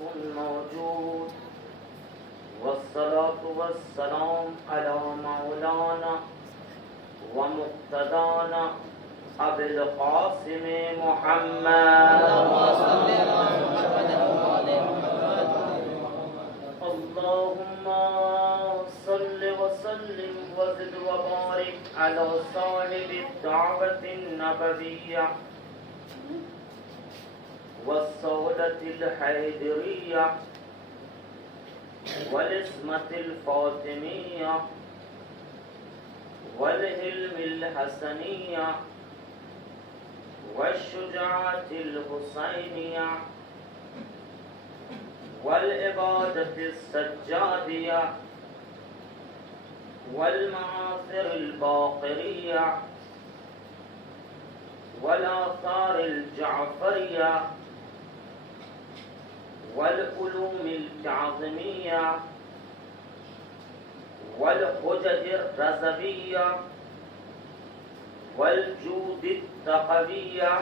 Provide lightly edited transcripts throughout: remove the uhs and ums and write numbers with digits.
موجود والصلاة والسلام على مولانا ومقتدانا أبي القاسم محمد اللهم صل وسلم وزد وبارك على صاحب الدعوة النبوية والصولة الحيدرية والعصمة الفاطمية والحلم الحسنية والشجاعة الحسينية والعبادة السجادية والمعاصر الباقرية والآثار الجعفرية والعلوم الكاظمية والحجج الرزبية والجود التقوية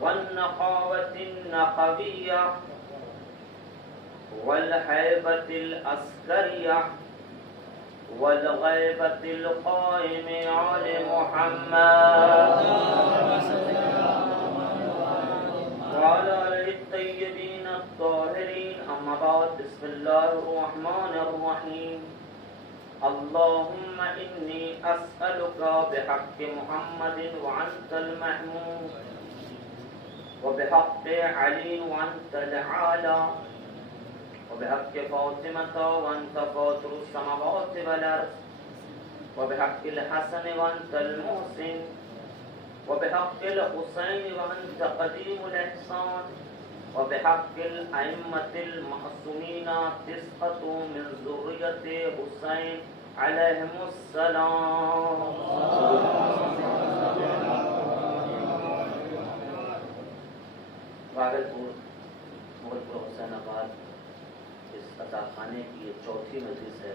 والنقاوة النقوية والهيبة العسكرية والغيبة القائم على محمد وعلى آله الطيبين الطاهرين أما بعد بسم الله الرحمن الرحيم اللهم إني أسألك بحق محمد وأنت المحمود وبحق علي وأنت الأعلى وبحق فاطمة وأنت فاطر السماوات والأرض وبحق الحسن وأنت المحسن وبحق الحسين وأنت قديم الإحسان وبحق الأئمة المعصومين تسقط من ذرية حسين عليهم السلام باغلپور مغلپور حسین آباد اس عطا خانے کی یہ چوتھی مجلس ہے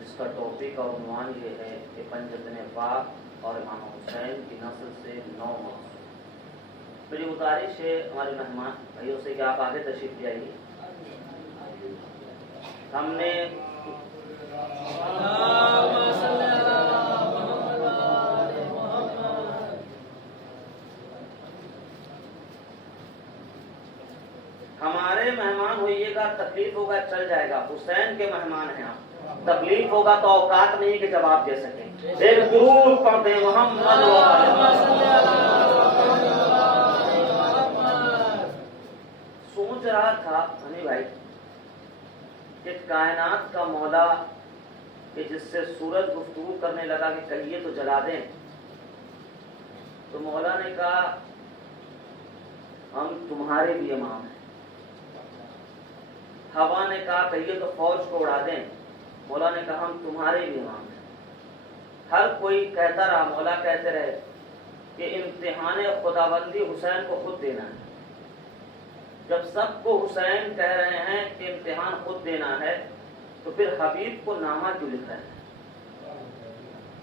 جس کا ٹاپک اور عنوان یہ ہے کہ پنجتن پاک اور امام حسین کی نسل سے 9 معصوم۔ میری گزارش ہے ہمارے مہمان بھائیوں سے کہ آپ آگے تشریف لے آئیے۔ ہم نے ہمارے مہمان ہوئیے گا، تکلیف ہوگا چل جائے گا، حسین کے مہمان ہیں آپ، تکلیف ہوگا تو اوقات نہیں کہ جواب دے سکیں۔ ایک درود پڑھتے محمد سوچ رہا تھا ہنی بھائی کہ کائنات کا مولا کہ جس سے سورج گفتگو کرنے لگا کہ کہیے تو جلا دیں، تو مولا نے کہا ہم تمہارے بھی امام ہیں۔ ہوا نے کہا کہیے تو فوج کو اڑا دیں، مولا نے کہا ہم تمہارے بھی امام ہیں۔ ہر کوئی کہتا رہا، مولا کہتے رہے کہ امتحان خداوندی حسین کو خود دینا ہے۔ جب سب کو حسین کہہ رہے ہیں کہ امتحان خود دینا ہے تو پھر حبیب کو نامہ کیوں لکھ رہے ہیں؟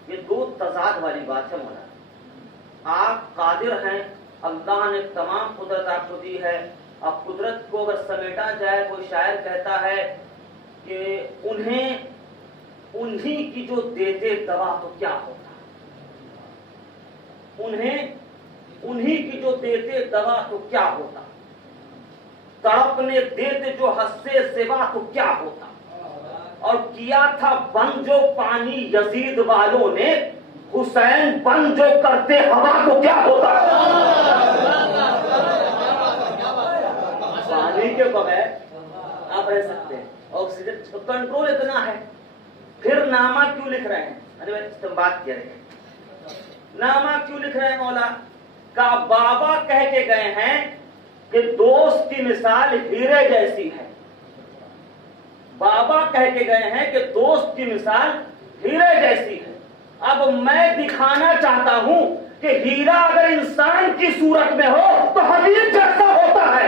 یہ دو تضاد والی بات ہے مولا۔ آپ قادر ہیں، اللہ نے تمام قدرت آپ کو دی ہے، اب قدرت کو اگر سمیٹا جائے، کوئی شاعر کہتا ہے کہ انہیں کی جو دیتے دوا تو کیا ہوتا، انہیں کی جو دیتے دوا تو کیا ہوتا، تڑپنے دیتے جو حسے سوا تو کیا ہوتا، اور کیا تھا بن جو پانی یزید والوں نے، حسین بن جو کرتے ہوا تو کیا ہوتا۔ پانی کے بغیر آپ رہ سکتے ہیں، آکسیجن کنٹرول اتنا ہے، پھر نامہ کیوں لکھ رہے ہیں؟ ارے بھائی بات کیا رہے ہیں، نامہ کیوں لکھ رہے ہیں مولا؟ کا بابا کہہ کے گئے ہیں کہ دوست کی مثال ہیرے جیسی ہے۔ بابا کہہ کے گئے ہیں کہ دوست کی مثال ہیرے جیسی ہے۔ اب میں دکھانا چاہتا ہوں کہ ہیرا اگر انسان کی صورت میں ہو تو حبیب جیسا ہوتا ہے۔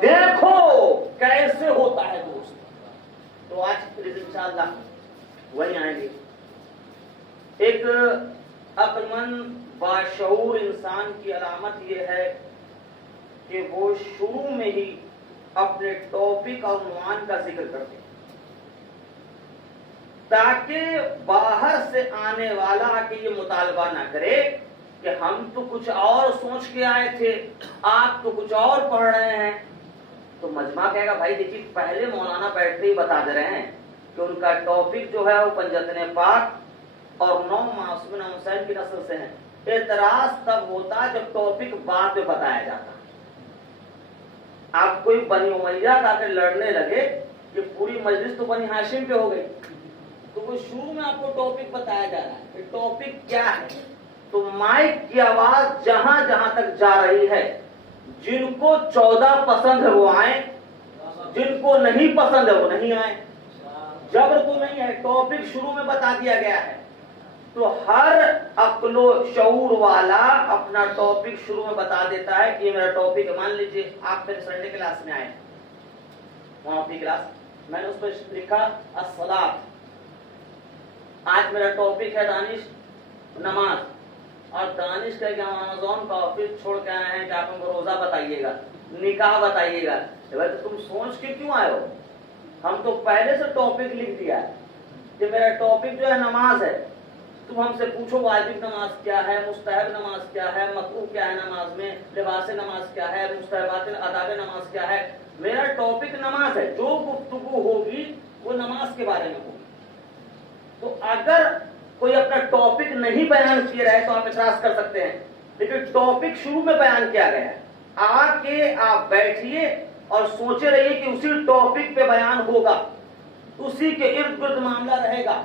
دیکھو کیسے ہوتا ہے دوست۔ تو آج انشاءاللہ وہی آئیں گے۔ ایک عقل مند باشعور انسان کی علامت یہ ہے کہ وہ شروع میں ہی اپنے ٹاپک اور عنوان کا ذکر کرتے ہیں تاکہ باہر سے آنے والا کہ یہ مطالبہ نہ کرے کہ ہم تو کچھ اور سوچ کے آئے تھے، آپ تو کچھ اور پڑھ رہے ہیں. تو مجمع کہے گا بھائی دیکھیے پہلے مولانا بیٹھتے ہی بتا دے رہے ہیں کہ ان کا ٹاپک جو ہے وہ پنجتن پاک اور 9 معصومین حسین کی نسل سے ہیں. اعتراض تب ہوتا جب ٹاپک بعد میں بتایا جاتا. آپ کوئی بنی امیہ آ کے لڑنے لگے کہ پوری مجلس تو بنی ہاشم پہ ہو گئی، تو وہ شروع میں آپ کو ٹاپک بتایا جا رہا ہے کہ ٹاپک کیا ہے. تو مائک کی آواز جہاں جہاں تک جا رہی ہے، جن کو 14 پسند ہے وہ آئیں، جن کو نہیں پسند ہے وہ نہیں آئیں. جبر تو نہیں ہے، ٹاپک شروع میں بتا دیا گیا ہے. تو ہر عقل و شعور والا اپنا ٹاپک شروع میں بتا دیتا ہے کہ یہ میرا ٹاپک ہے. مان لیجیے آپ میرے سنڈے کلاس میں آئے، وہاں اپنی کلاس میں نے اس پہ لکھا الصلاۃ. آج میرا ٹاپک ہے دانش نماز، اور دانش کا امیزون کا آفس چھوڑ کے آئے ہیں کہ آپ ہم کو روزہ بتائیے گا، نکاح بتائیے گا. تو تم سوچ کے کیوں آئے ہو؟ ہم تو پہلے سے ٹاپک لکھ دیا ہے کہ میرا ٹاپک جو ہے نماز ہے. تم ہم سے پوچھو واجب نماز کیا ہے، مستحب نماز کیا ہے، مکروہ کیا ہے نماز میں، لباس نماز کیا ہے، مستحبات آداب نماز کیا ہے. میرا ٹاپک نماز ہے، جو گفتگو ہوگی وہ نماز کے بارے میں ہوگی. تو اگر کوئی اپنا ٹاپک نہیں بیان کیے رہے تو آپ اعتراض کر سکتے ہیں، لیکن ٹاپک شروع میں بیان کیا گیا ہے. آ کے آپ بیٹھیے اور سوچے رہیے کہ اسی ٹاپک پہ بیان ہوگا، اسی کے ارد گرد معاملہ رہے گا.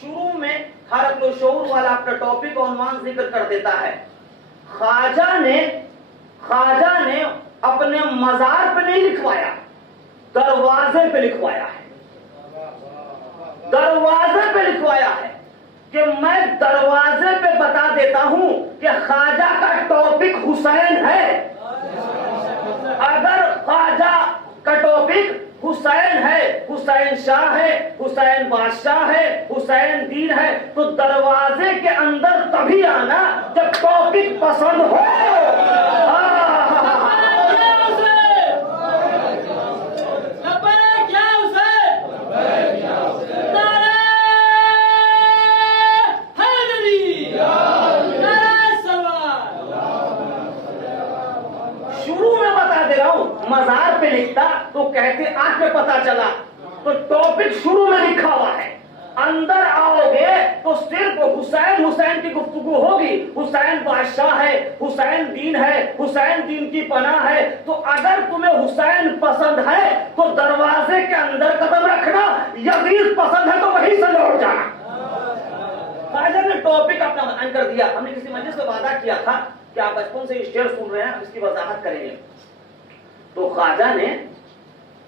شروع میں ہر عقل و شعور والا اپنا ٹاپک اور عنوان ذکر کر دیتا ہے. خواجہ نے اپنے مزار پہ نہیں لکھوایا، دروازے پہ لکھوایا ہے. دروازے پہ لکھوایا ہے کہ میں دروازے پہ بتا دیتا ہوں کہ خواجہ کا ٹاپک حسین ہے. اگر خواجہ کا ٹاپک حسین ہے، حسین شاہ ہے، حسین بادشاہ ہے، حسین دین ہے، تو دروازے کے اندر تبھی آنا جب ٹاپک پسند ہو. مزار پہ لکھتا تو کہتے آج میں پتا چلا. تو ٹاپک شروع میں لکھا ہوا ہے، اندر آؤ گے تو صرف حسین کی گفتگو ہوگی. حسین بادشاہ ہے، حسین دین ہے، حسین دین کی پناہ ہے. تو اگر تمہیں حسین پسند ہے تو دروازے کے اندر قدم رکھنا، یزید پسند ہے تو وہیں سے لوٹ جانا. خواجہ نے ٹاپک اپنا بیان کر دیا. ہم نے کسی مجلس میں وعدہ کیا تھا کہ آپ بچپن سے یہ شعر سن رہے ہیں، اس کی وضاحت کریں گے. تو خواجہ نے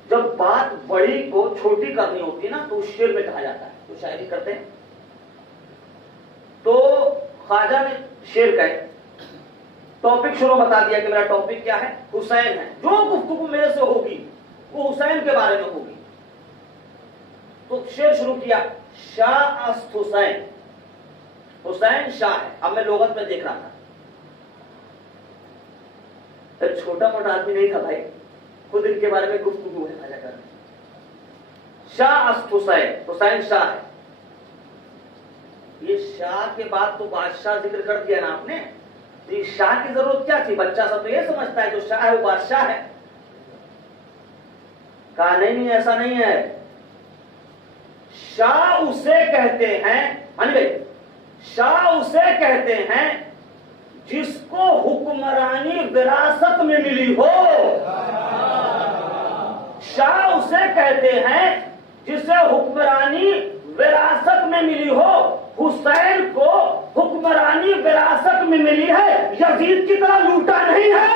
جب بات بڑی کو چھوٹی کرنی ہوتی ہے نا تو اس شعر میں کہا جاتا ہے، تو شاعری کرتے ہیں. تو خواجہ نے شعر کہے، ٹاپک شروع بتا دیا کہ میرا ٹاپک کیا ہے، حسین ہے. جو گفتگو میرے سے ہوگی وہ حسین کے بارے میں ہوگی. تو شعر شروع کیا، شاہ است حسین. حسین شاہ ہے. اب میں لغت میں دیکھ رہا تھا، چھوٹا موٹا آدمی نہیں تھا بھائی، خود ان کے بارے میں گفتگو ہے. شاہ است حسین، حسین شاہ ہے. یہ شاہ کے بعد تو بادشاہ ذکر کر دیا نا آپ نے، تو یہ شاہ کی ضرورت کیا تھی؟ بچہ سب تو یہ سمجھتا ہے جو شاہ ہے وہ بادشاہ ہے. کہا نہیں ایسا نہیں ہے. شاہ اسے کہتے ہیں، شاہ اسے کہتے ہیں جس کو حکمرانی وراثت میں ملی ہو. شاہ اسے کہتے ہیں جسے حکمرانی وراثت میں ملی ہو. حسین کو حکمرانی وراثت میں ملی ہے، یزید کی طرح لوٹا نہیں ہے.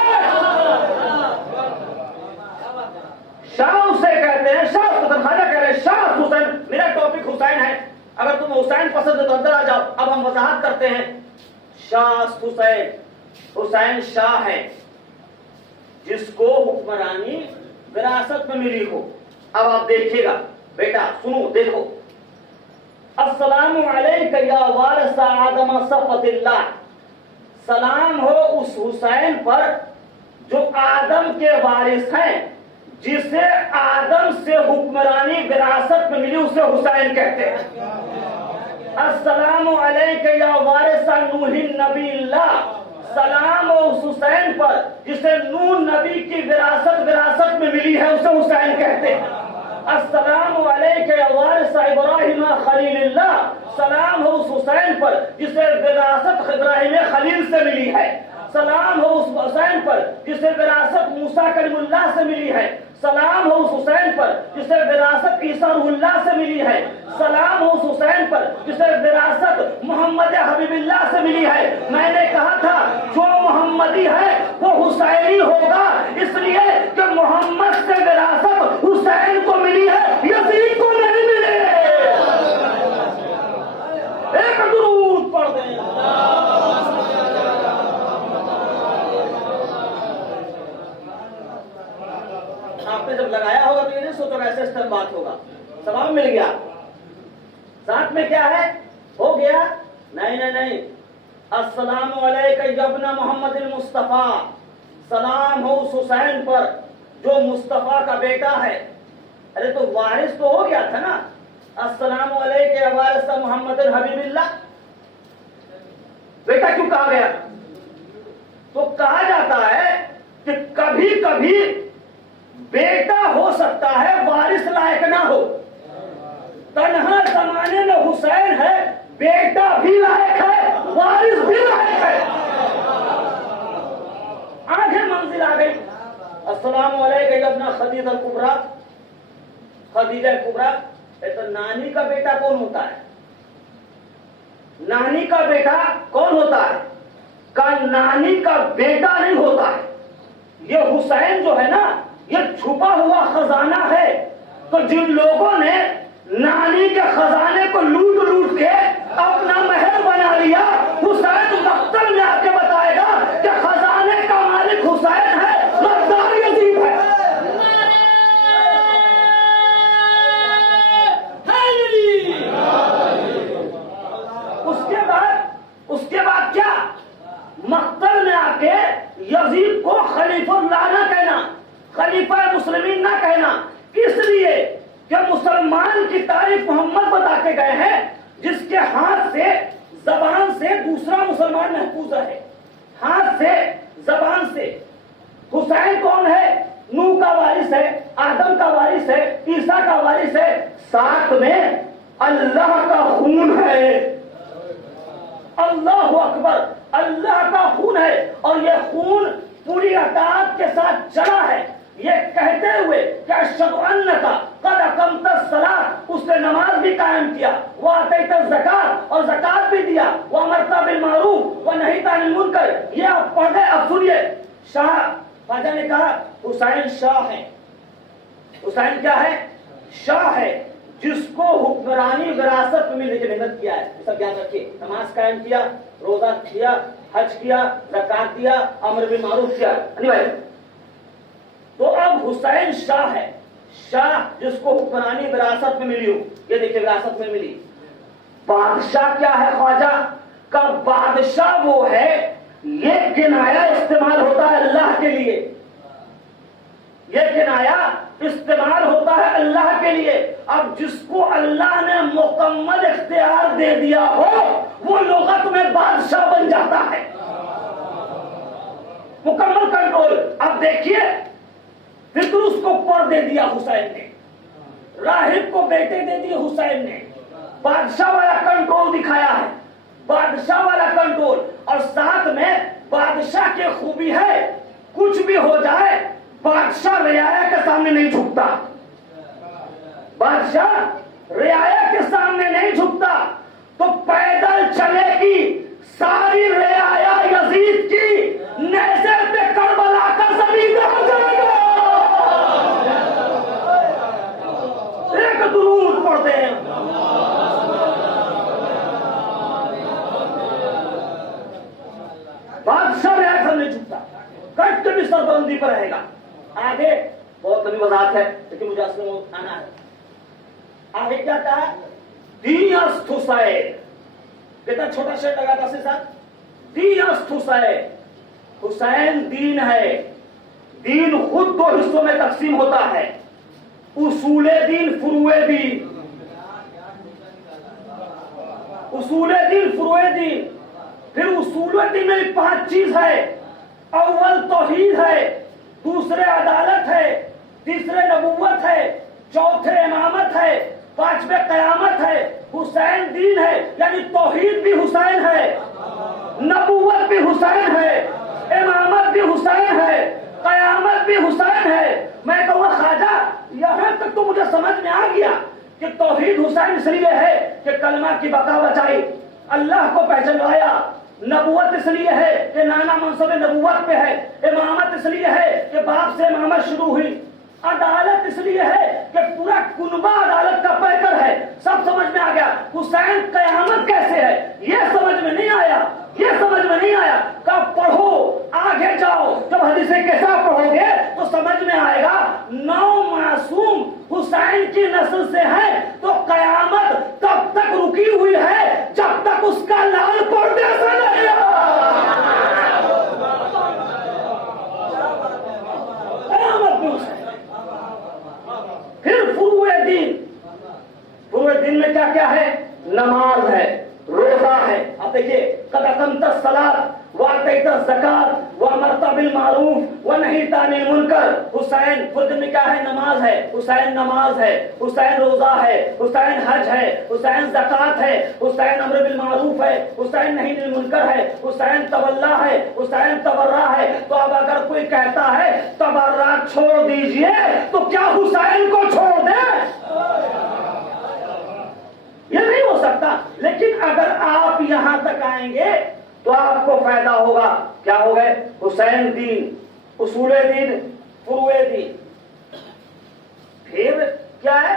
شاہ اسے کہتے ہیں، شاہ حسین. خواجہ کہہ رہے ہیں شاہ حسین، میرا ٹاپک حسین ہے. اگر تم حسین پسند ہے تو اندر آ جاؤ. اب ہم وضاحت کرتے ہیں. شاہ حسین، حسین شاہ ہے جس کو حکمرانی وراثت میں ملی ہو. اب آپ دیکھیے گا بیٹا، سنو دیکھو. السلام علیک یا وارث آدم صفوت اللہ. سلام ہو اس حسین پر جو آدم کے وارث ہیں، جسے آدم سے حکمرانی وراثت میں ملی، اسے حسین کہتے ہیں۔ السلام علیک یا وارث نوح نبی اللہ، سلام ہو اس حسین پر جسے نوح نبی کی وراثت میں ملی ہے، اسے حسین کہتے ہیں۔ السلام علیک یا وارث ابراہیم خلیل اللہ، سلام ہو اس حسین پر جسے وراثت ابراہیم خلیل سے ملی ہے۔ سلام ہو اس حسین پر جسے وراثت موسیٰ کلیم اللہ سے ملی ہے۔ سلام ہو اس حسین پر جسے وراثت عیسیٰ روح اللہ سے ملی ہے۔ سلام ہو اس حسین پر جسے وراثت محمد حبیب اللہ سے ملی ہے۔ میں نے کہا تھا جو محمدی ہے وہ حسینی ہوگا، اس لیے کہ محمد سے وراثت حسین کو ملی ہے، یزید کو نہیں ملی۔ ایک درود پڑھ دیں۔ آپ نے جب لگایا ہوگا تو یہ نہیں سوچو ایسے استعمال ہوگا، ثواب مل گیا۔ ساتھ میں کیا ہے؟ ہو گیا؟ نہیں۔ السلام علیکہ یا ابن محمد المصطفیٰ، سلام ہو اس حسین پر جو مصطفیٰ کا بیٹا ہے۔ ارے تو وارث تو ہو گیا تھا نا۔ السلام علیکہ یا وارث محمد حبیب اللہ، بیٹا کیوں کہا گیا؟ تو کہا جاتا ہے کہ کبھی کبھی بیٹا ہو سکتا ہے وارث لائق نہ ہو۔ تنہا زمانے میں حسین ہے، بیٹا بھی لائق ہے، وارث بھی لائق ہے۔ آگے منزل آ گئی۔ السلام علیکم یا ابن خدیجہ الکبریٰ، خدیجہ کبریٰ۔ تو نانی کا بیٹا کون ہوتا ہے؟ نانی کا بیٹا کون ہوتا ہے؟ کا نانی کا بیٹا نہیں ہوتا ہے۔ یہ حسین جو ہے نا، یہ چھپا ہوا خزانہ ہے۔ تو جن لوگوں نے نانی کے خزانے کو لوٹ کے اپنا محل بنا لیا، حسین مقتل میں آ کے بتائے گا کہ خزانے کا مالک حسین ہے، غدار یزید ہے۔ اس کے بعد کیا؟ مقتل میں آ کے یزید کو خلیفہ اللہ نہ کہنا، خلیفہ مسلمین نہ کہنا، اس لیے کہ مسلمان کی تعریف محمد بتا کے گئے ہیں جس کے ہاتھ سے زبان سے دوسرا مسلمان محفوظ ہے، ہاتھ سے زبان سے۔ حسین کون ہے؟ نوح کا وارث ہے، آدم کا وارث ہے، عیسیٰ کا وارث ہے، ساتھ میں اللہ کا خون ہے۔ اللہ اکبر، اللہ کا خون ہے، اور یہ خون پوری اطاعت کے ساتھ چلا ہے، یہ کہتے ہوئے کہ اشہد انک قد اقمت الصلاۃ، اس نے نماز بھی قائم کیا، وآتیت الزکوٰۃ، اور زکات بھی دیا، وامرت بالمعروف ونہیت عن المنکر۔ یہ آپ پڑھ گئے۔ اب سنیے، شاہ خواجہ نے کہا حسین شاہ ہے۔ حسین کیا ہے؟ شاہ ہے، جس کو حکمرانی وراثت میں ملنے کی محنت کیا ہے۔ سب یاد رکھیے، نماز قائم کیا، روزہ کیا، حج کیا، زکات دیا، امر بالمعروف کیا۔ بھائی تو اب حسین شاہ ہے، شاہ جس کو حکمرانی وراثت میں ملی ہو۔ یہ دیکھیے وراثت میں ملی۔ بادشاہ کیا ہے خواجہ کا؟ بادشاہ وہ ہے، یہ کنایا استعمال ہوتا ہے اللہ کے لیے، یہ کنایا استعمال ہوتا ہے اللہ کے لیے۔ اب جس کو اللہ نے مکمل اختیار دے دیا ہو وہ لغت میں بادشاہ بن جاتا ہے، مکمل کنٹرول۔ اب دیکھیے فطر اس کو پر دے دیا حسین نے، راہب کو بیٹے دے دیے حسین نے، بادشاہ والا کنٹرول دکھایا ہے، بادشاہ والا کنٹرول۔ اور ساتھ میں بادشاہ کی خوبی ہے، کچھ بھی ہو جائے بادشاہ رعایا کے سامنے نہیں جھکتا، بادشاہ رعایا کے سامنے نہیں جھکتا۔ تو پیدل چلے گی ساری رعایا یزید کی، نیزے پہ کربلا کا زمین میں ہو جائے گا۔ ایک درود پڑھتے ہیں۔ بادشاہ رعایا کے سامنے نہیں جھکتا، کٹ کے بھی سربلندی پر رہے گا۔ آگے بہت لمبی وضاحت ہے لیکن مجھے اصل میں آنا ہے۔ آگے کیا کہا؟ دین است حسین، کتنا چھوٹا شعر لگا تھا اس کے ساتھ، دین است حسین، حسین دین ہے، دین خود دو حصوں میں تقسیم ہوتا ہے، اصول دین، فروع دین۔ اصول دین، فروع دین، پھر اصول دین میں 5 چیز ہے۔ اول توحید ہے، دوسرے عدالت ہے، تیسرے نبوت ہے، چوتھے امامت ہے، 5ویں قیامت ہے، حسین دین ہے، یعنی توحید بھی حسین ہے، نبوت بھی حسین ہے، امامت بھی حسین ہے، قیامت بھی حسین ہے۔ میں کہوں خواجہ یہاں تک تو مجھے سمجھ میں آ گیا کہ توحید حسین اس لیے ہے کہ کلمہ کی بقا بچائی، اللہ کو پہچنوایا، نبوت اس لیے ہے کہ نانا منصب نبوت پہ ہے، امامت اس لیے ہے کہ باپ سے امامت شروع ہوئی، عدالت اس لیے ہے کہ پورا کنبہ عدالت کا پیکر ہے۔ سب سمجھ میں آ گیا۔ حسین قیامت کیسے ہے یہ سمجھ میں نہیں آیا، یہ سمجھ میں نہیں آیا۔ کب پڑھو، آگے جاؤ، جب حدیث کیسا پڑھو گے تو سمجھ میں آئے گا 9 معصوم حسین کی نسل سے ہیں، تو قیامت تب تک رکی ہوئی ہے جب تک اس کا لال پردے سے نہیں قیامت بھی حسین۔ پھر فروع دین، فروع دین میں کیا کیا ہے؟ نماز ہے، روزہ ہے۔ اب دیکھیے قد اقمت الصلاۃ وآتیت الزکاۃ وامرت بالمعروف ونہیت عن المنکر۔ حسین فروع دین میں کیا ہے؟ نماز ہے، حسین نماز ہے، حسین روزہ ہے، حسین حج ہے، حسین زکوٰۃ ہے، حسین امر بالمعروف ہے، حسین نہی عن المنکر ہے، حسین تولا ہے، حسین تبرہ ہے۔ تو اب اگر کوئی کہتا ہے تبرہ چھوڑ دیجئے تو کیا حسین کو چھوڑ دے؟ یہ نہیں ہو سکتا۔ لیکن اگر آپ یہاں تک آئیں گے تو آپ کو فائدہ ہوگا۔ کیا ہو گئے؟ حسین دین، اصول دین، فروع دین۔ پھر کیا ہے؟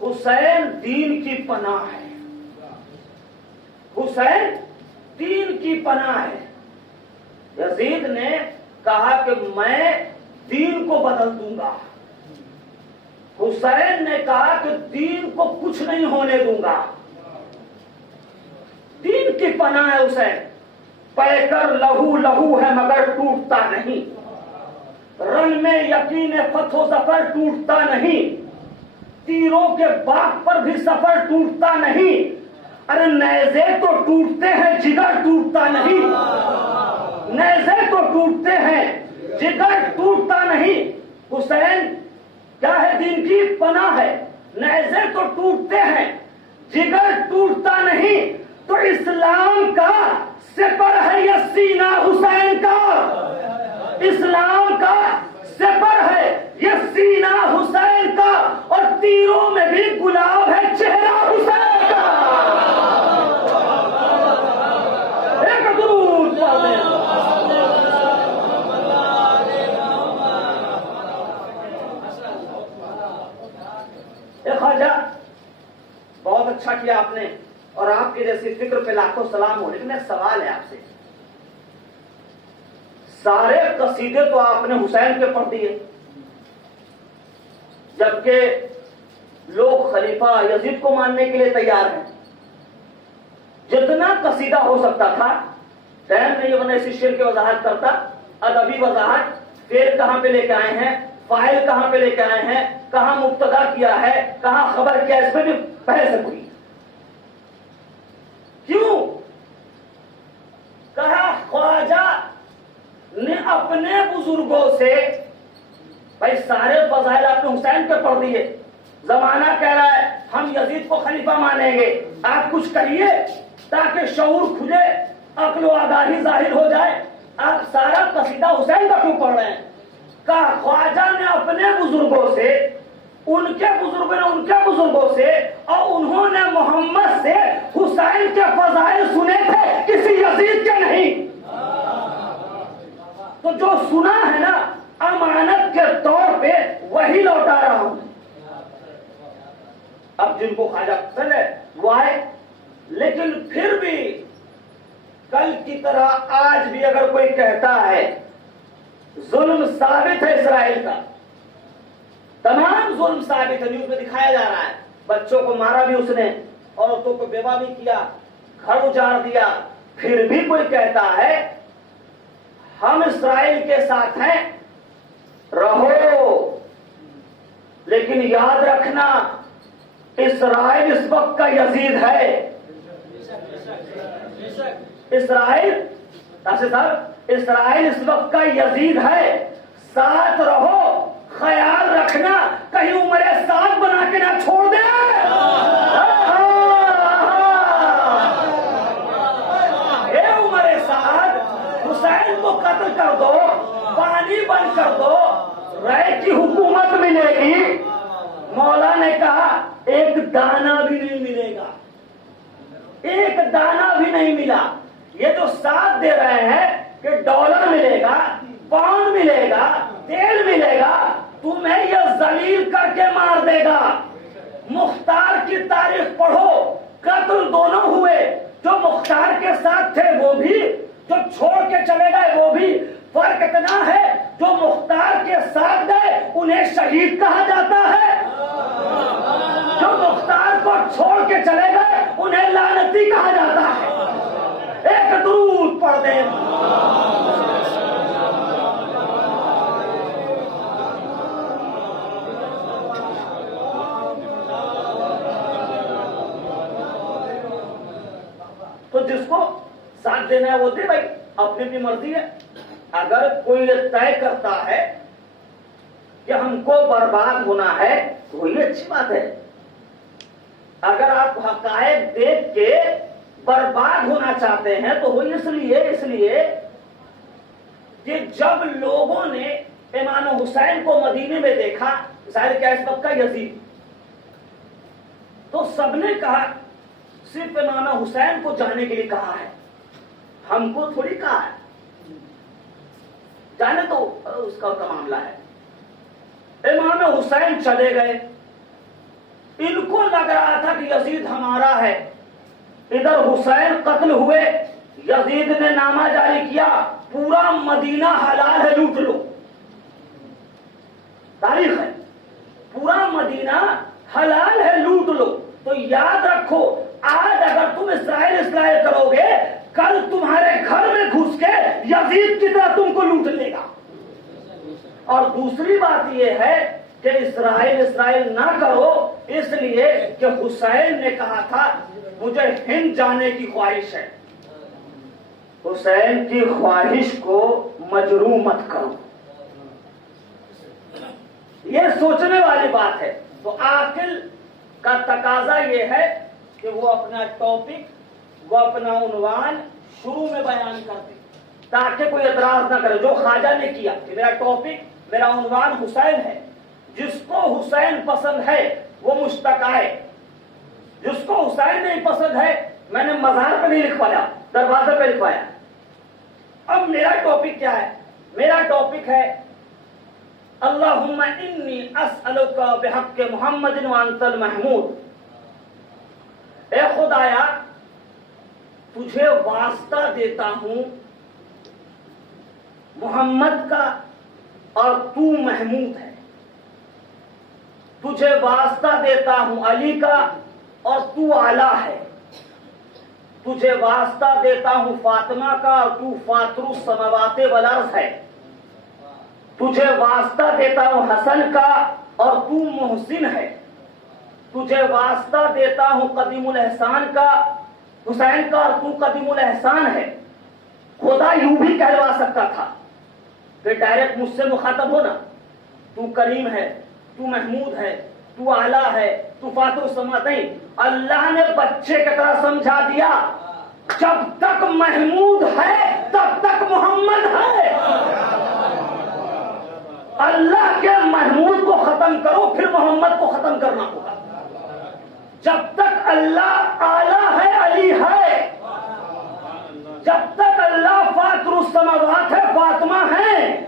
حسین دین کی پناہ ہے، حسین دین کی پناہ ہے۔ یزید نے کہا کہ میں دین کو بدل دوں گا، حسین نے کہا کہ دین کو کچھ نہیں ہونے دوں گا۔ دین کی پناہ ہے حسین۔ پے کر لہو لہو ہے مگر ٹوٹتا نہیں، رن میں یقین فتح و ظفر ٹوٹتا نہیں، تیروں کے باغ پر بھی سفر ٹوٹتا نہیں۔ ارے نیزے تو ٹوٹتے ہیں جگر ٹوٹتا نہیں، نیزے تو ٹوٹتے ہیں جگر ٹوٹتا نہیں۔ حسین کیا ہے؟ دین کی پناہ ہے۔ نیزے تو ٹوٹتے ہیں جگر ٹوٹتا نہیں، تو اسلام کا سپر ہے یہ سینہ حسین کا، اسلام کا سپر ہے یہ سینہ حسین کا، اور تیروں میں بھی گلاب ہے چہرہ حسین کا۔ ایک درود پڑھیں۔ خواجہ بہت اچھا کیا آپ نے، اور آپ کی جیسی فکر پہ لاکھوں سلام ہو، لیکن ایک سوال ہے آپ سے۔ سارے قصیدے تو آپ نے حسین کے پڑھ دیے، جبکہ لوگ خلیفہ یزید کو ماننے کے لیے تیار ہیں۔ جتنا قصیدہ ہو سکتا تھا، ٹائم نہیں بنا اسی شعر کی وضاحت کرتا، ادبی وضاحت، فعل کہاں پہ لے کے آئے ہیں، فاعل کہاں پہ لے کے آئے ہیں، کہاں مبتدا کیا ہے، کہاں خبر کیا، اس میں بھی بحث ہوئی۔ کیوں؟ کہا خواجہ نے اپنے بزرگوں سے، بھائی سارے فضائل آپ نے حسین پہ پڑھ دیے، زمانہ کہہ رہا ہے ہم یزید کو خلیفہ مانیں گے، آپ کچھ کریے تاکہ شعور کھلے، عقل و آگاہی ظاہر ہو جائے، آپ سارا قصیدہ حسین کا کیوں پڑھ رہے ہیں؟ کہا خواجہ نے اپنے بزرگوں سے، ان کے بزرگوں نے ان کے بزرگوں سے، اور انہوں نے محمد سے حسین کے فضائل سنے تھے، کسی یزید کے نہیں۔ تو جو سنا ہے نا امانت کے طور پہ وہی لوٹا رہا ہوں۔ اب جن کو خواجہ پسند ہے وہ آئے، لیکن پھر بھی کل کی طرح آج بھی اگر کوئی کہتا ہے ظلم ثابت ہے اسرائیل کا، تمام ظلم ثابت ہے، نیوز میں دکھایا جا رہا ہے، بچوں کو مارا بھی اس نے، عورتوں کو بیوہ بھی کیا، گھر اجاڑ دیا، پھر بھی کوئی کہتا ہے ہم اسرائیل کے ساتھ ہیں، رہو، لیکن یاد رکھنا اسرائیل اس وقت کا یزید ہے. اسرائیل صاحب، اسرائیل اس وقت کا یزید ہے. ساتھ رہو، خیال رکھنا کہیں عمر سعد بنا کے نہ چھوڑ دے. اے عمر سعد، حسین کو قتل کر دو، پانی بند کر دو، رائے کی حکومت ملے گی. مولا نے کہا ایک دانہ بھی نہیں ملے گا، ایک دانہ بھی نہیں ملا. یہ جو ساتھ دے رہے ہیں کہ ڈالر ملے گا، پاؤنڈ ملے گا، تیل ملے گا، تمہیں یہ ذلیل کر کے مار دے گا. مختار کی تاریخ پڑھو، قتل دونوں ہوئے، جو مختار کے ساتھ تھے وہ بھی، جو چھوڑ کے چلے گئے وہ بھی. فرق اتنا ہے جو مختار کے ساتھ گئے انہیں شہید کہا جاتا ہے، جو مختار کو چھوڑ کے چلے گئے انہیں لعنتی کہا جاتا ہے. ایک درود پڑھ دیں. تو جس کو ساتھ دینا ہے وہ دے بھائی، اپنی بھی مرضی ہے. اگر کوئی یہ طے کرتا ہے کہ ہم کو برباد ہونا ہے تو وہی اچھی بات ہے. اگر آپ حقائق دیکھ کے برباد ہونا چاہتے ہیں تو وہی اس لیے کہ جب لوگوں نے امام حسین کو مدینے میں دیکھا، ظاہر کیا اس وقت کا یزید، تو سب نے کہا صرف امام حسین کو جانے کے لیے کہا ہے، ہم کو تھوڑی کہا ہے. جانے تو اس کا معاملہ ہے. امام حسین چلے گئے. ان کو لگ رہا تھا کہ یزید ہمارا ہے. ادھر حسین قتل ہوئے، یزید نے نامہ جاری کیا پورا مدینہ حلال ہے، لوٹ لو. تاریخ ہے، پورا مدینہ حلال ہے، لوٹ لو. تو یاد رکھو، آج اگر تم اسرائیل کرو گے، کل تمہارے گھر میں گھس کے یزید کی طرح تم کو لوٹ لے گا. اور دوسری بات یہ ہے کہ اسرائیل نہ کرو، اس لیے کہ حسین نے کہا تھا مجھے ہند جانے کی خواہش ہے. حسین کی خواہش کو مجروح مت کرو، یہ سوچنے والی بات ہے. تو عاقل کا تقاضا یہ ہے کہ وہ اپنا ٹاپک، وہ اپنا عنوان شروع میں بیان کر دے تاکہ کوئی اعتراض نہ کرے. جو خواجہ نے کیا کہ میرا ٹاپک، میرا عنوان حسین ہے، جس کو حسین پسند ہے وہ مشتاق آئے، جس کو حسین نہیں پسند ہے میں نے مزار پہ نہیں لکھوایا، دروازے پہ لکھوایا. اب میرا ٹاپک کیا ہے؟ میرا ٹاپک ہے اللہم انی اسألک بحق محمد وانت المحمود. اے خدایا تجھے واسطہ دیتا ہوں محمد کا اور تو محمود ہے. تجھے واسطہ دیتا ہوں علی کا اور تو اعلیٰ ہے. تجھے واسطہ دیتا ہوں فاطمہ کا اور تو فاطر السماوات والارض ہے. تجھے واسطہ دیتا ہوں حسن کا اور تو محسن ہے. تجھے واسطہ دیتا ہوں قدیم الاحسان کا، حسین کا، اور تو قدیم الاحسان ہے. خدا یوں بھی کہلوا سکتا تھا کہ ڈائریکٹ مجھ سے مخاطب ہونا، تو کریم ہے، تو محمود ہے، تو اعلیٰ ہے، تو فاتح السماوات. نہیں، اللہ نے بچے کی طرح سمجھا دیا جب تک محمود ہے تب تک محمد ہے. اللہ کے محمود کو ختم کرو پھر محمد کو ختم کرنا ہوگا. جب تک اللہ اعلیٰ ہے علی ہے، جب تک اللہ فاطر السماوات ہے فاطمہ ہے،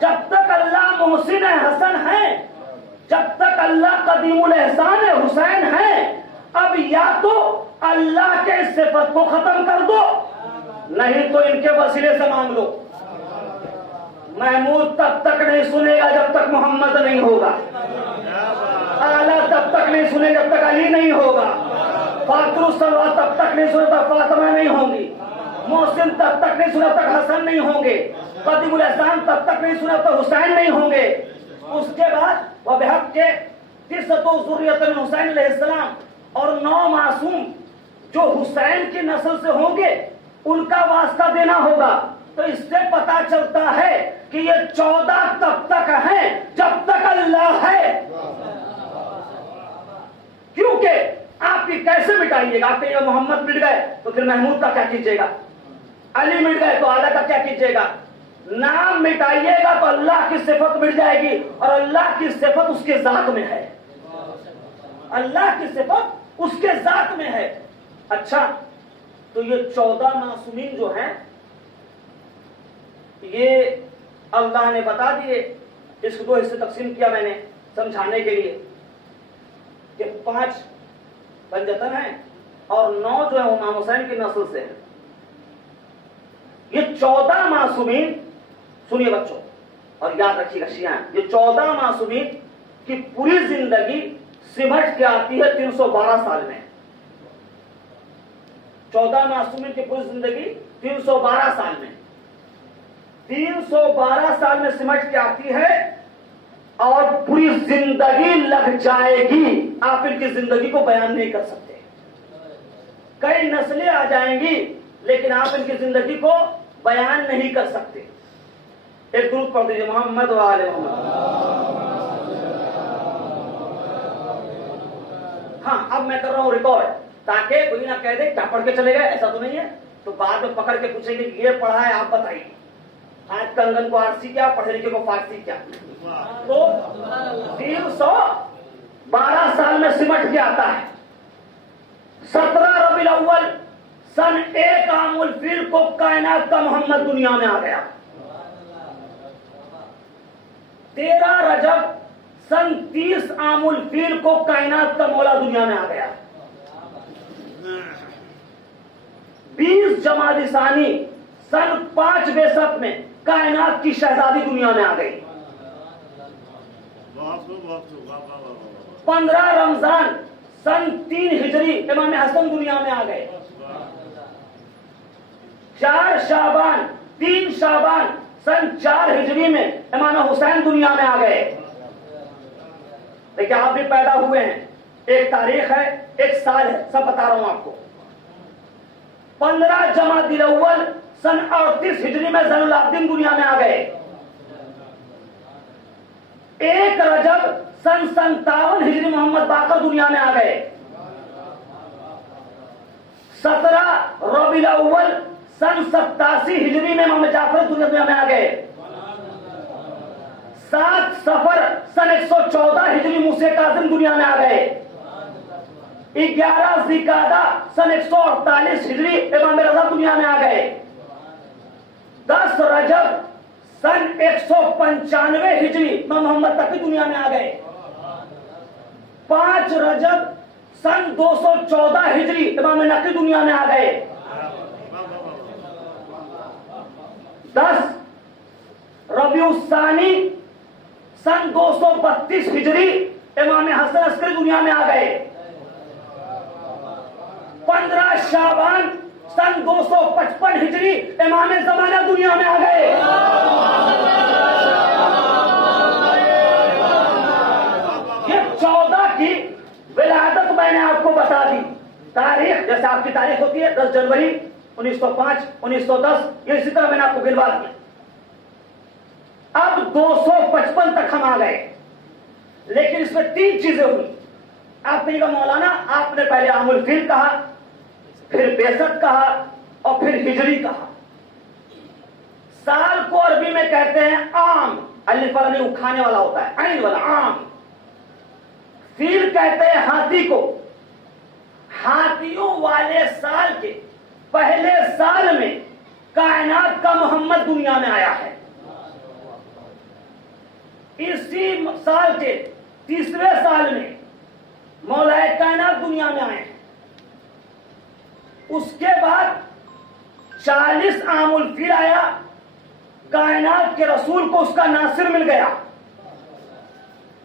جب تک اللہ محسن ہے حسن ہے، جب تک اللہ قدیم الاحسان ہے حسین ہے. اب یا تو اللہ کے صفت کو ختم کر دو، نہیں تو ان کے وسیلے سے مانگ لو. محمود تب تک نہیں سنے گا جب تک محمد نہیں ہوگا، اعلیٰ تب تک نہیں سنے جب تک علی نہیں ہوگا، فاطر السماوات تب تک نہیں سنے تب فاطمہ نہیں ہوں گی، محسن تب تک نہیں سنے تب تک حسن نہیں ہوں گے. قدیم الاحسان تب تک نہیں سنا تو حسین نہیں ہوں گے. اس کے بعد وہ بحق کے تسعۃ ذریۃ من حسین علیہ السلام اور 9 معصوم جو حسین کی نسل سے ہوں گے ان کا واسطہ دینا ہوگا. تو اس سے پتا چلتا ہے کہ یہ 14 تب تک ہیں جب تک اللہ ہے. کیونکہ آپ یہ کیسے مٹائیے گا؟ آپ کے محمد مٹ گئے تو پھر محمود کا کیا کیجیے گا؟ علی مٹ گئے تو اعلیٰ کا کیا کیجیے گا؟ نام مٹائیے گا تو اللہ کی صفت مٹ جائے گی اور اللہ کی صفت اس کے ذات میں ہے. اللہ کی صفت اس کے ذات میں ہے. اچھا تو یہ 14 معصومین جو ہیں یہ اللہ نے بتا دیے. اس کو 2 حصے تقسیم کیا میں نے سمجھانے کے لیے کہ 5 بنجتن ہیں اور 9 جو ہے امام حسین کی نسل سے ہیں. یہ 14 معصومین سنیے بچوں اور یاد رکھیے گا شیعہ، یہ 14 معصومین کی پوری زندگی سمٹ کے آتی ہے 312 سال میں. 14 معصومین کی پوری زندگی 312 سال میں 312 سال میں سمٹ کے آتی ہے اور پوری زندگی لگ جائے گی. آپ ان کی زندگی کو بیان نہیں کر سکتے. کئی نسلیں آ جائیں گی لیکن آپ ان کی زندگی کو بیان نہیں کر سکتے. ایک درود پڑھ دیجیے محمد و آل محمد. ہاں اب میں کر رہا ہوں ریکارڈ تاکہ کوئی نہ کہہ دے کیا پڑھ کے چلے گئے. ایسا تو نہیں ہے تو بعد میں پکڑ کے پوچھیں گے یہ پڑھا ہے آپ بتائیے. آج کنگن کو آرسی کیا، پڑھے لکھے کو فارسی کیا. تو 312 سال میں سمٹ کے آتا ہے. 17 ربیع الاول سن 1 عام الفیل کو کائنات کا محمد دنیا میں آ گیا. 13 رجب سن 30 عام الفیل کو کائنات کا مولا دنیا میں آ گیا. 20 جمادی ثانی سن 5 بیست میں کائنات کی شہزادی دنیا میں آ گئی. 15 رمضان سن 3 ہجری امام حسن دنیا میں آ گئے. 4 شعبان 3 شعبان سن 4 ہجری میں امام حسین دنیا میں آ گئے. دیکھیں آپ بھی پیدا ہوئے ہیں، ایک تاریخ ہے ایک سال ہے، سب بتا رہا ہوں آپ کو. 15 جمادی الاول سن 38 ہجری میں زین العابدین دنیا میں آ گئے. 1 رجب سن 57 ہجری محمد باقر دنیا میں آ گئے. 17 ربیع الاول سن 87 ہجری میں محمد جعفر دنیا میں آ گئے. 7 صفر سن 114 ہجری موسی کاظم دنیا میں آ گئے. 11 ذیقعدہ سن 148 ہجری امام رضا دنیا میں آ گئے. 10 رجب سن 195 ہجری امام محمد تقی دنیا میں آ گئے. 5 رجب سن 214 ہجری امام نقی دنیا میں آ گئے. 10 ربیع الثانی سن 232 ہجری امام حسن عسکری دنیا میں آ گئے. 15 شعبان سن 255 ہجری امام زمانہ دنیا میں آ گئے. یہ 14 کی ولادت میں نے آپ کو بتا دی. تاریخ جیسے آپ کی تاریخ ہوتی ہے 10 جنوری 1905 1910 یہ اسی طرح میں نے آپ کو گنوا دیا. اب 255 تک ہم آ گئے لیکن اس میں 3 چیزیں ہوئی. آپ نے کہا مولانا آپ نے پہلے عام الفیل کہا، پھر بیست کہا اور پھر ہجری کہا. سال کو عربی میں کہتے ہیں عام، الف والا نہیں اکھانے والا ہوتا ہے، عین والا عام. فیل کہتے ہیں ہاتھی کو. ہاتھیوں والے سال کے پہلے سال میں کائنات کا محمد دنیا میں آیا ہے. اسی سال کے 30ویں سال میں مولا کائنات دنیا میں آئے ہیں. اس کے بعد 40 عام الفیل آیا، کائنات کے رسول کو اس کا ناصر مل گیا.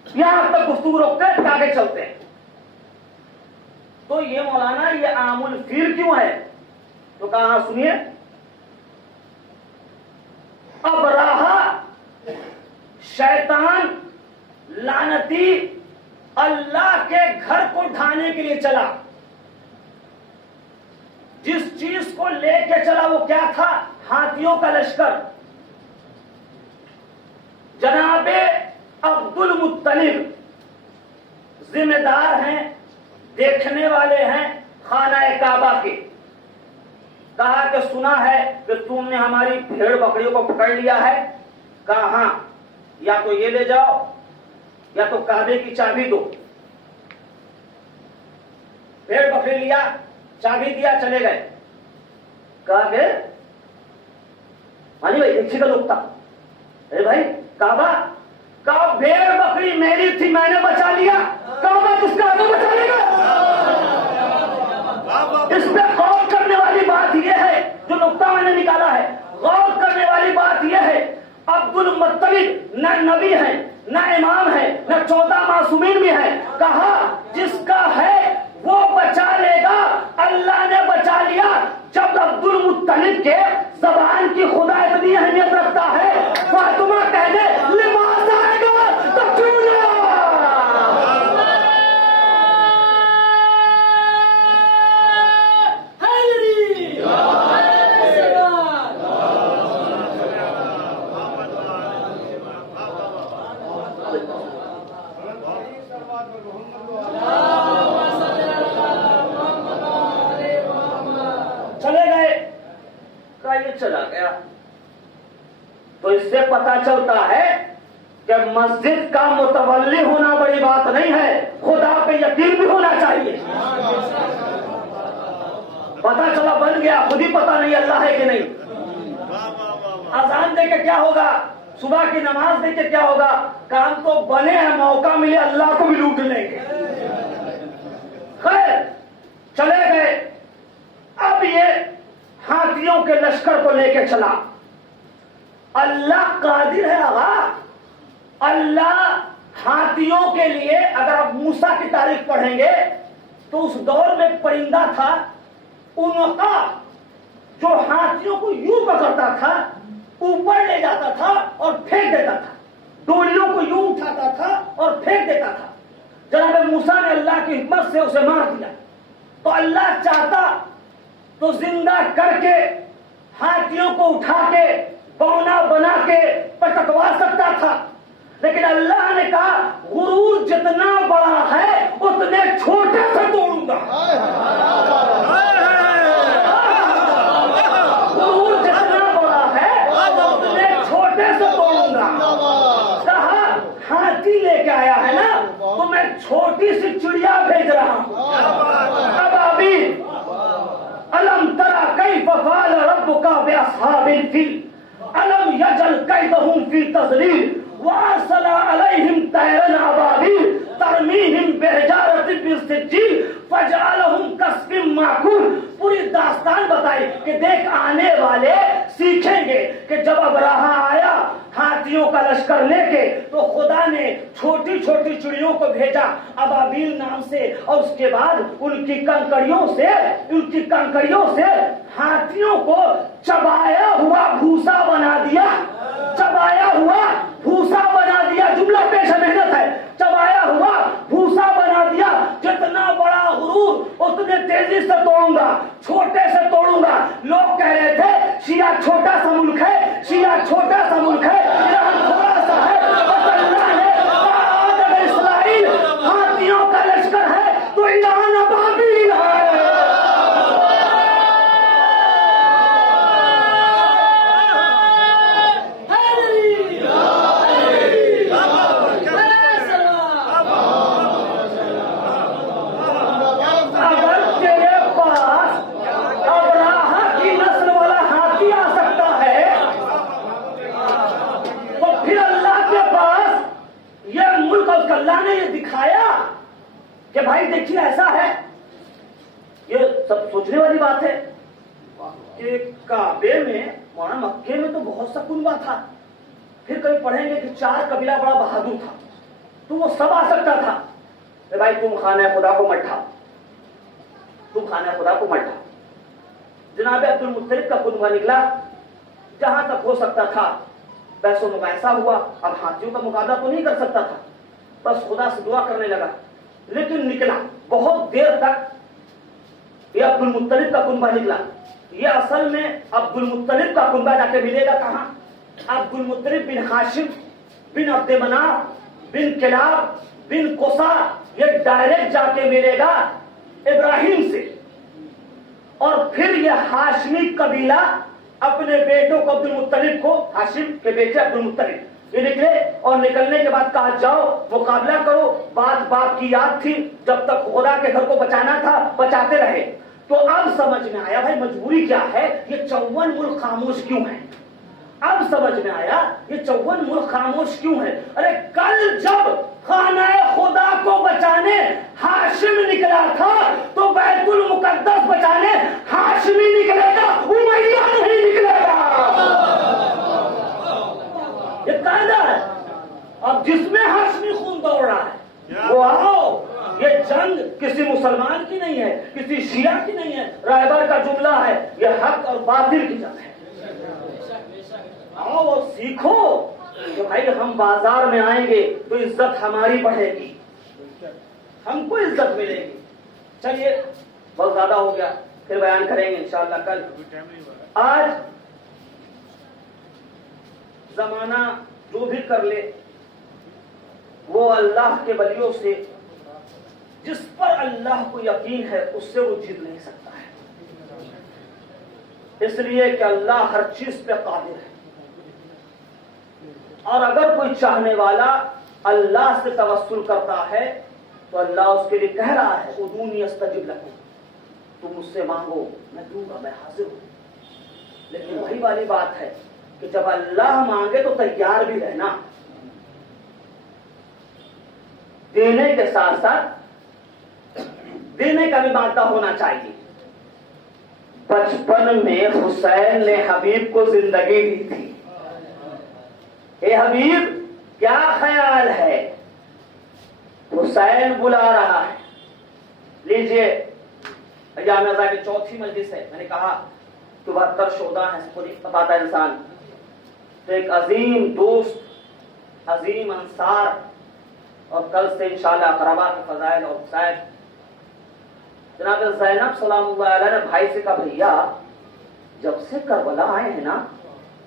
یہاں تک گفتگو روکتے ہیں آگے چلتے ہیں. تو یہ مولانا یہ عام الفیل کیوں ہے؟ تو کہا سنیے ابراہا شیطان لعنتی اللہ کے گھر کو ڈھانے کے لیے چلا. جس چیز کو لے کے چلا وہ کیا تھا؟ ہاتھیوں کا لشکر. جناب عبد المطلب ذمہ دار ہیں، دیکھنے والے ہیں خانہ کعبہ کے. کہا کہ سنا ہے کہ تم نے ہماری بھیڑ بکریوں کو پکڑ لیا ہے. کہا ہاں، یا تو یہ لے جاؤ یا تو کعبے کی چابی دو. بھیڑ بکری لیا، چابی دیا، چلے گئے. کہا کہ مانی بھائی دیکھیے کا لوگ تھا. ارے بھائی کعبہ، کہا بھیڑ بکری میری تھی، میں نے بچا لیا. کعبہ کس کا بچا لے گا؟ اس پہ غور کرنے والی بات یہ ہے، جو نقطہ میں نے نکالا ہے، غور کرنے والی بات یہ ہے عبد المطلب نہ نبی ہے، نہ امام ہے، نہ 14 معصومین بھی ہیں. کہا جس کا ہے وہ بچا لے گا. اللہ نے بچا لیا. جب عبد المطلب کے زبان کی خدا اتنی اہمیت رکھتا ہے، فاطمہ کہہ دے لباس آئے گا تو کیوں نہ. چلے گئے. کہا یہ چلا گیا. تو اس سے پتا چلتا ہے کہ مسجد کا متولی ہونا بڑی بات نہیں ہے، خدا پہ یقین بھی ہونا چاہیے. پتا چلا بن گیا، خود ہی پتا نہیں اللہ ہے کہ نہیں. اذان دے کے کیا ہوگا، صبح کی نماز دے کے کیا ہوگا. کام تو بنے ہیں، موقع ملے اللہ کو بھی لوٹ لیں گے. خیر چلے گئے. اب یہ ہاتھیوں کے لشکر کو لے کے چلا. اللہ قادر ہے آغا. اللہ ہاتھیوں کے لیے، اگر آپ موسیٰ کی تاریخ پڑھیں گے تو اس دور میں پرندہ تھا انقا، جو ہاتھیوں کو یوں پکڑتا تھا، اوپر لے جاتا تھا اور پھینک دیتا تھا. ڈولیوں کو یوں اٹھاتا تھا اور پھینک دیتا تھا. جناب موسیٰ نے اللہ کی حکمت سے اسے مار دیا. تو اللہ چاہتا تو زندہ کر کے ہاتھیوں کو اٹھا کے بونا بنا کے پٹکوا سکتا تھا، لیکن اللہ نے کہا غرور جتنا بڑا ہے اتنے چھوٹے سے توڑوں گا. غرور جتنا بڑا ہے اتنے چھوٹے سے توڑوں گا. کہا ہاتھی لے کے آیا ہے نا تو میں چھوٹی سی چڑیا بھیج رہا ہوں. اب ابھی الم ترى كيف فعل ربك باصحاب الفيل الم يجعل كيدهم في تضليل وارسل عليهم طيرا ابابيل ترميهم بحجارة من سجيل فجعلهم كعصف مأكول. پوری داستان بتائی کہ دیکھ آنے والے سیکھیں گے کہ جب ابراہا آیا ہاتھیوں کا لشکر لے کے تو خدا نے چھوٹی چھوٹی چڑیوں کو بھیجا ابابیل نام سے، اور اس کے بعد ان کی کنکریوں سے ہاتھیوں کو چبایا ہوا بھوسا بنا دیا. چبایا ہوا بھوسا بنا دیا. جملہ پیش محنت ہے. چبایا ہوا بھوسا بنا دیا. جتنا بڑا غرور اتنے تیزی سے توڑوں گا، چھوٹے سے توڑوں گا. لوگ کہہ رہے تھے شیعہ چھوٹا سا ملک ہے، شیعہ چھوٹا سا ملک ہے، ایران تھوڑا سا ہے. اللہ نے اگر اسرائیل ہاتھیوں کا لشکر ہے تو ایران ابابیل ہے. اللہ نے یہ دکھایا کہ بھائی دیکھیے ایسا ہے. یہ سب سوچنے والی بات ہے کہ کعبے میں مولانا مکے میں تو بہت سا کنبہ تھا. پھر کبھی پڑھیں گے کہ 4 قبیلہ بڑا بہادر تھا تو وہ سب آ سکتا تھا. بھائی تم خانہ خدا کو مت ڈھاؤ، تم خانہ خدا کو مت ڈھاؤ. جناب عبد المطلب کا کنبہ نکلا. جہاں تک ہو سکتا تھا بحث و مباحثہ ہوا. اب ہاتھیوں کا مقابلہ تو نہیں کر سکتا تھا, بس خدا سے دعا کرنے لگا. لیکن نکلا بہت دیر تک یہ عبد المطلب کا کنبہ نکلا. یہ اصل میں عبد المطلب کا کنبہ جا کے ملے گا کہاں؟ عبد المطلب بن ہاشم بن عبد مناف بن کلاب بن قصا, یہ ڈائریکٹ جا کے ملے گا ابراہیم سے. اور پھر یہ ہاشمی قبیلہ اپنے بیٹوں کو عبد المطلب کو, ہاشم کے بیٹے عبد المطلب یہ نکلے, اور نکلنے کے بعد کہا جاؤ مقابلہ کرو. بات باپ کی یاد تھی, جب تک خدا کے گھر کو بچانا تھا بچاتے رہے. تو اب سمجھ میں آیا بھائی مجبوری کیا ہے, یہ 54 ملک خاموش کیوں ہیں. اب سمجھ میں آیا یہ 54 ملک خاموش کیوں ہیں. ارے کل جب خانہ خدا کو بچانے ہاشم نکلا تھا تو بیت المقدس بچانے ہاشمی نکلے گا, امیہ نہیں نکلے گا. یہ قاعدہ ہے. اب جس میں ہاشمی خون دوڑ رہا ہے وہ آؤ. یہ جنگ کسی مسلمان کی نہیں ہے, کسی شیعہ کی نہیں ہے. رہبر کا جملہ ہے, یہ حق اور باطل کی جنگ ہے. آؤ اور سیکھو کہ بھائی ہم بازار میں آئیں گے تو عزت ہماری بڑھے گی, ہم کو عزت ملے گی. چلیے بہت زیادہ ہو گیا, پھر بیان کریں گے انشاءاللہ کل. آج زمانہ جو بھی کر لے وہ اللہ کے ولیوں سے, جس پر اللہ کو یقین ہے اس سے وہ جیت نہیں سکتا ہے. اس لیے کہ اللہ ہر چیز پہ قادر ہے. اور اگر کوئی چاہنے والا اللہ سے توسل کرتا ہے تو اللہ اس کے لیے کہہ رہا ہے ادعونی استجب لکم, تم مجھ سے مانگو میں دوں گا, میں حاضر ہوں. لیکن وہی والی بات ہے کہ جب اللہ مانگے تو تیار بھی رہنا, دینے کے ساتھ ساتھ دینے کا بھی مادہ ہونا چاہیے. بچپن میں حسین نے حبیب کو زندگی دی تھی. اے حبیب کیا خیال ہے, حسین بلا رہا ہے. لیجئے ایام رضا کی چوتھی مجلس ہے. میں نے کہا 72 شہداء ہیں, پوری بتاتا ہے انسان. تو ایک عظیم دوست, عظیم انصار, اور کل سے انشاءاللہ اقربا کے فضائل اور وسائل. جناب زینب سلام اللہ علیہ نے بھائی سے کہا بھیا جب سے کربلا آئے ہیں نا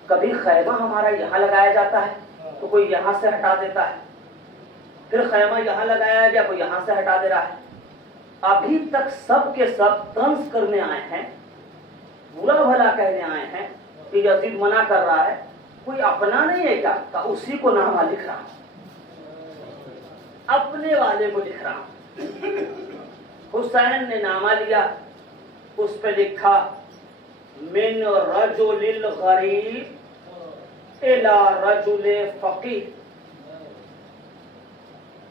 کبھی خیمہ ہمارا یہاں لگایا جاتا ہے تو کوئی یہاں سے ہٹا دیتا ہے, پھر خیمہ یہاں لگایا گیا کوئی یہاں سے ہٹا دے رہا ہے. ابھی تک سب کے سب طنز کرنے آئے ہیں, برا بھلا کہنے آئے ہیں کہ یزید منع کر رہا ہے, کوئی اپنا نہیں ہے کیا؟ کہ اسی کو نامہ لکھ رہا ہوں, اپنے والے کو لکھ رہا ہوں. حسین نے نامہ لیا, اس پہ لکھا من رجل غریب الى رجل فقیہ.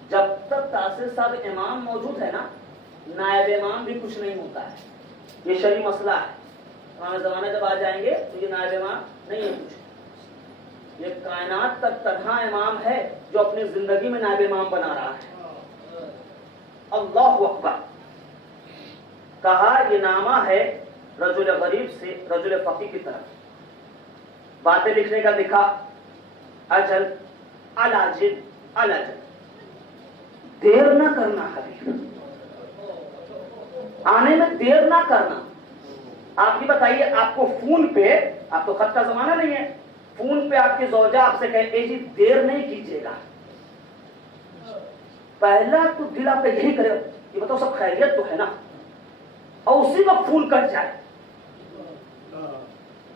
جب تک تاثر صاحب امام موجود ہے نا نائب امام بھی کچھ نہیں ہوتا ہے. یہ شرعی مسئلہ ہے. ہمارے زمانے جب آ جائیں گے تو یہ نائب امام نہیں ہے کچھ. یہ کائنات تک تنہا امام ہے جو اپنی زندگی میں نائب امام بنا رہا ہے. اللہ اکبر. کہا یہ نامہ ہے رجل غریب سے رجل فقیہ کی طرف. باتیں لکھنے کا لکھا اجل الاجل الاجل, دیر نہ کرنا حبیب, آنے میں دیر نہ کرنا. آپ بھی بتائیے آپ کو فون پہ, آپ تو خط کا زمانہ نہیں ہے, فون پہ آپ کی زوجہ آپ سے کہے اے جی دیر نہیں کیجیے گا, پہلا تو دل آپ کا یہی کرے یہ بتاؤ سب خیریت تو ہے نا, اور اسی وقت فون کٹ جائے.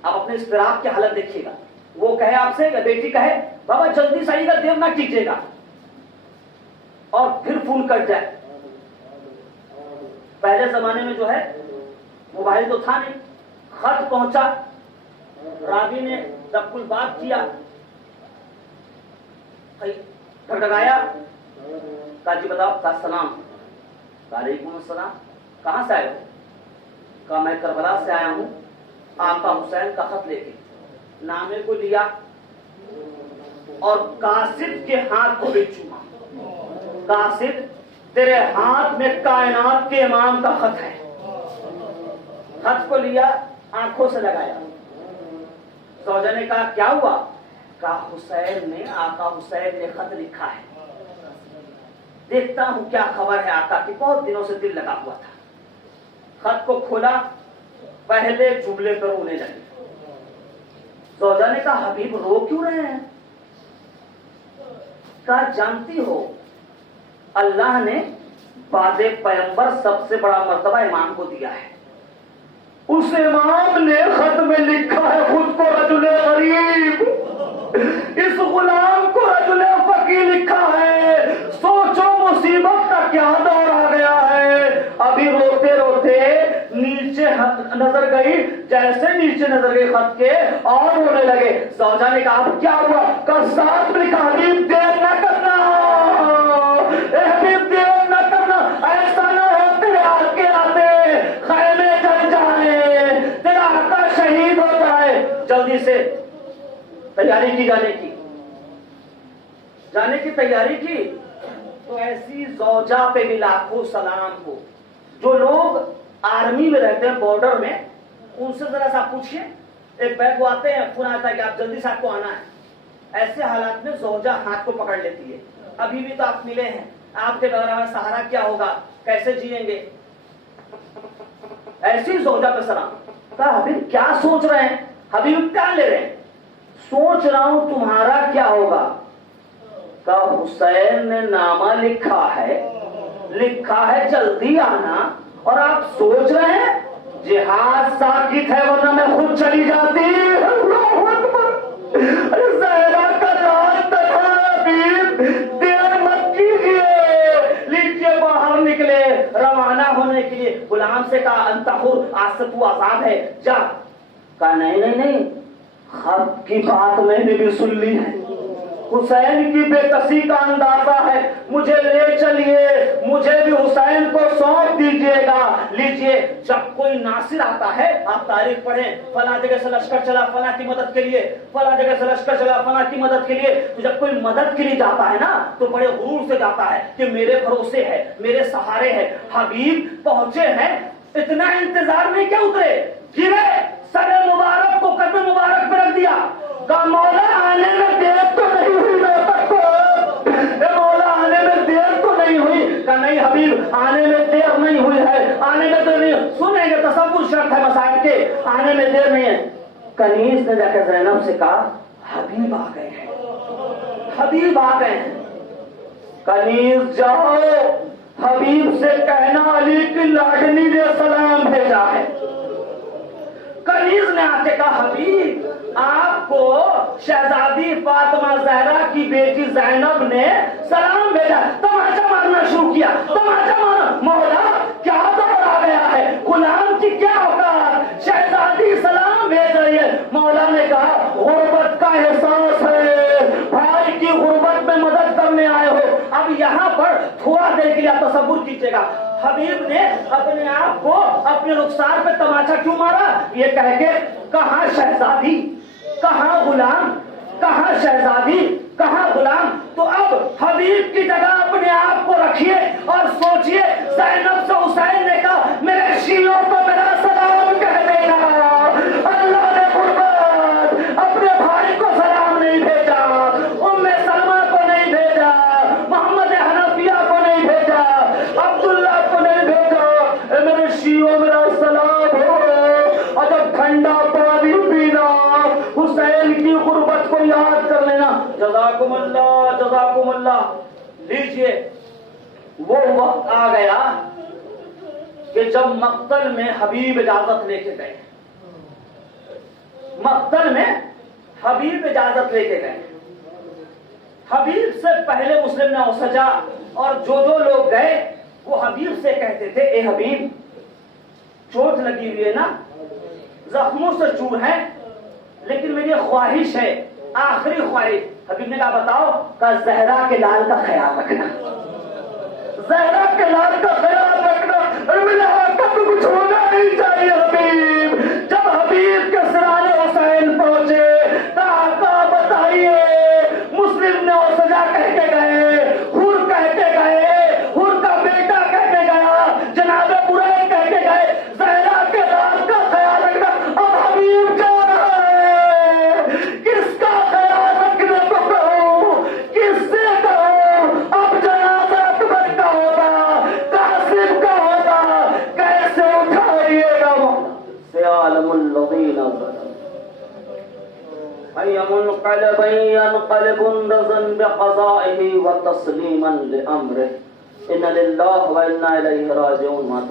آپ اپنے اضطراب کی حالت دیکھیے گا. وہ کہے آپ سے یا بیٹی کہے بابا جلدی سے آئیے گا دیر نہ کیجیے گا, اور پھر فون کٹ جائے. پہلے زمانے میں جو ہے موبائل تو تھا نہیں, خط پہنچا, راوی نے جب کل بات کیا ٹھٹکایا, کہا جی بتاؤ, کہا سلام. وعلیکم السلام. کہاں سے آئے ہو؟ کہا میں کربلا سے آیا ہوں آقا حسین کا خط لے کے. نامے کو لیا اور قاصد کے ہاتھ کو بھی چوما. قاصد تیرے ہاتھ میں کائنات کے امام کا خط ہے. خط کو لیا, آنکھوں سے لگایا. زوجہ نے کہا کیا ہوا؟ کا حسین نے آقا حسین نے خط لکھا ہے. دیکھتا ہوں کیا خبر ہے آقا کی. بہت دنوں سے دل لگا ہوا تھا. خط کو کھولا, پہلے جملے پر رونے لگے. زوجہ نے کہا حبیب رو کیوں رہے ہیں؟ کہا جانتی ہو اللہ نے بعد پیغمبر سب سے بڑا مرتبہ امام کو دیا ہے. اس امام نے خط میں لکھا ہے خود کو رجل غریب, اس غلام کو رجل فقیر لکھا ہے. سوچو مصیبت کا کیا دور آ گیا ہے. ابھی روتے روتے نیچے نظر گئی, جیسے نیچے نظر گئی خط کے اور رونے لگے. زوجہ نے کہا اب کیا ہوا؟ ساتھ لکھا حبیب دیر نہ کرنا, حبیب دیر نہ کرنا, ایسا نہ ہو تیرے آتے آتے خیمے جل جائے, تیرا آقا شہید ہو جائے. جلدی سے تیاری کی, جانے کی تیاری کی. تو ایسی زوجہ پہ بھی لاکھوں سلام ہو. جو لوگ آرمی میں رہتے ہیں بارڈر میں, ان سے ذرا سا پوچھئے. ایک بیگ وہ آتے ہیں, فون آتا ہے کہ آپ جلدی سے آپ کو آنا ہے. ایسے حالات میں زوجہ ہاتھ کو پکڑ لیتی ہے. ابھی بھی تو آپ ملے ہیں, آپ کے بغیر ہمارا سہارا کیا ہوگا, کیسے جیئیں گے. ایسی زوجہ پہ سلام. کہا حبیب کیا سوچ رہے ہیں؟ حبیب کیا لے رہے ہیں؟ سوچ رہا ہوں تمہارا کیا ہوگا. کہا حسین نے نامہ لکھا ہے جلدی آنا, اور آپ سوچ رہے ہیں جہاد ساکت ہے ورنہ میں خود چلی جاتی. اللہ اکبر. زہرا کا رات تھا حبیب, دیر مت کیجیے. لیجیے باہر نکلے روانہ ہونے کے لیے. غلام سے کہا انت حر, آج سے تو آزاد ہے, جا. کہا نہیں, خط کی بات میں نے بھی سن لی ہے. حسین کی بے کسی کا اندازہ ہے. مجھے لے چلیے, مجھے بھی حسین کو سونپ دیجیے گا. لیجیے. جب کوئی ناصر آتا ہے آپ تاریخ پڑھیں, فلاں جگہ سے لشکر چلا فلاں کی مدد کے لیے, فلاں جگہ سے لشکر چلا فلاں کی مدد کے لیے. تو جب کوئی مدد کے لیے جاتا ہے نا تو بڑے غرور سے جاتا ہے کہ میرے بھروسے ہے, میرے سہارے ہے. حبیب پہنچے ہیں, اتنا انتظار میں کیا اترے, گرے, سر مبارک کو قدم مبارک پہ رکھ دیا. کہا مولا آنے میں دیر تو نہیں ہوئی, مولا آنے میں دیر تو نہیں ہوئی. کہا نہیں حبیب آنے میں دیر نہیں ہوئی ہے, آنے میں دیر نہیں. سنیں گے تصور شرط ہے مسائل کے, آنے میں دیر نہیں ہے. کنیز نے جا کے زینب سے کہا حبیب آ گئے ہیں, حبیب آ گئے ہیں. کنیز جاؤ حبیب سے کہنا علی کی لاڈلی نے سلام بھیجا ہے. کنیز نے آ کے کہا حبیب آپ کو شہزادی فاطمہ زہرا کی بیٹی زینب نے سلام بھیجا. تماچا مارنا شروع کیا, تماچا مارنا. مولا کیا دور آ گیا ہے, غلام کی کیا اوقات, شہزادی سلام بھیج رہی ہے. مولا نے کہا غربت کا احساس ہے, بھائی کی غربت میں مدد کرنے آئے ہو. اب یہاں پر تھوڑا دیر کے لیے تصور کیجیے گا, حبیب نے اپنے آپ کو اپنے رخسار پہ تماچا کیوں مارا, یہ کہہ کے کہاں شہزادی, کہاں غلام, کہاں شہزادی, کہاں غلام. تو اب حبیب کی جگہ اپنے آپ کو رکھیے اور سوچئے. زینب سے حسین نے کہا میرے شیعوں کو میرا سلام کہہ دینا. اللہ نے قربان اپنے بھائی کو سلام نہیں بھیجا, ام سلمہ کو نہیں بھیجا, محمد حنفیہ کو نہیں بھیجا, عبداللہ کو نہیں بھیجا. میرے شیعوں میرا سلام ہو. اور جب ٹھنڈا پانی پینا, حسین کی غربت کو یاد کر لینا. جزاکم اللہ, جزاکم اللہ. لیجئے وہ وقت آ گیا کہ جب مقتل میں حبیب اجازت لے کے گئے, مقتل میں حبیب اجازت لے کے گئے. حبیب سے پہلے مسلم نے اوسجا اور جو لوگ گئے وہ حبیب سے کہتے تھے اے حبیب چوٹ لگی ہوئی ہے نا, زخموں سے چور ہے, لیکن میری خواہش ہے, آخری خواہش. حبیب نے کہا بتاؤ. کہ زہرا کے لال کا خیال رکھنا, زہرا کے لال کا خیال رکھنا. میرے آقا کو کچھ ہونا نہیں چاہیے. حبیب جب حبیب کے سرانے حسین پہنچے تو آقا بتائیے, مسلم نے اوسجا کہہ کے گئے, حر کہہ کے گئے, حر کا بیٹا کہہ کے گیا, جناب برائے کہہ کے گئے, زہرا کے لال کا خیال رکھنا. اب حبیب جا رہا ہے, کس کا خیال رکھنا يعلم الذين ظلموا أي منقلب ينقلب رضا بقضائه وتسليما لأمره إن لله وإنا إليه راجعون. ما